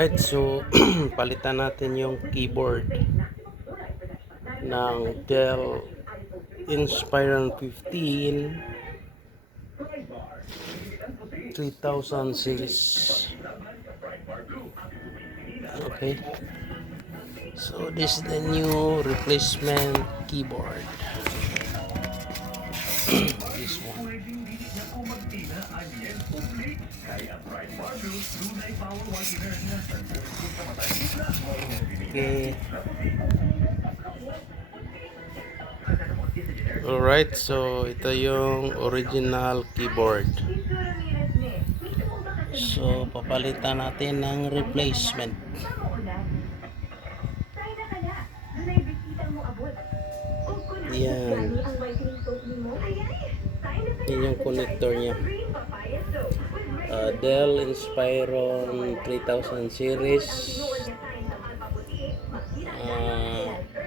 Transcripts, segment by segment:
Alright, so palitan natin yung keyboard ng Dell Inspiron 15 3000 series. Okay, so this is the new replacement keyboard. This one. Okay. Alright, so ito yung original keyboard. So papalitan natin ng replacement. Yan. Yan yung connector niya. Dell Inspiron 3000 series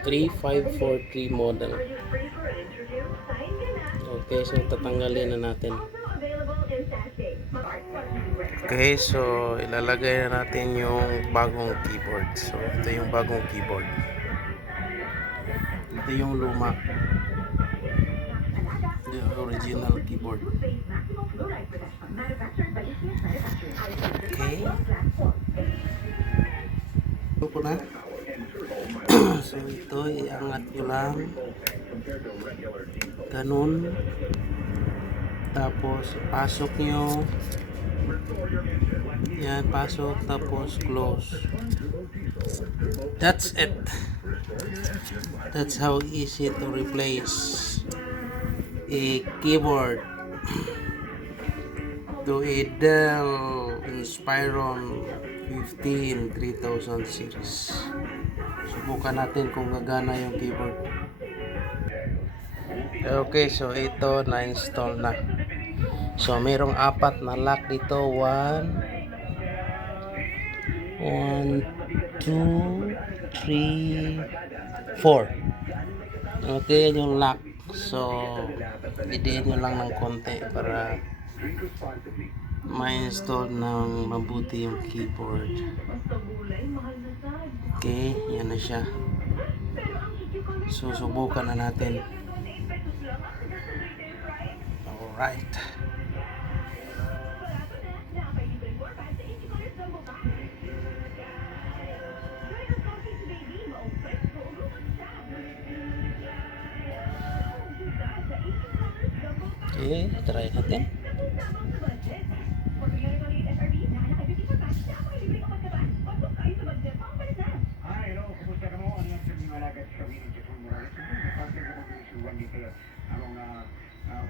3543 model. Okay, so tatanggalin na natin. Okay, so ilalagay na natin yung bagong keyboard. So ito yung bagong keyboard. Ito yung luma. The original keyboard. Okay. Ito po na. So ito, iangat nyo lang. Ganun. Tapos pasok nyo. Yan, pasok. Tapos close. That's it. That's how easy to replace a keyboard to a Dell Inspiron 15 3000 series. Subukan natin kung gagana yung keyboard. Okay, so ito na-install na. So merong apat na lock dito. 1 2 3 4. Okay, yan yung lock. So idiin nyo lang ng konti para ma-install ng mabuti yung keyboard. Okay, yan na siya. So subukan na natin. Alright. Okay, try natin.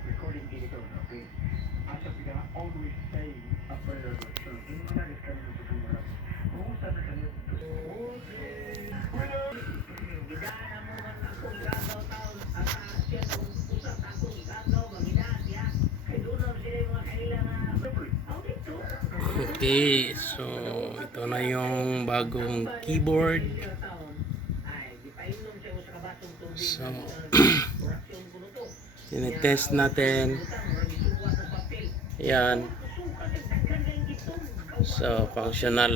Recording editor, okay. As of now, always say a prayer to church. Hindi mo na disconnect sa tumura. Kung sa kanil Okay, so ito na yung bagong keyboard. So tinitest natin. Yan. So functional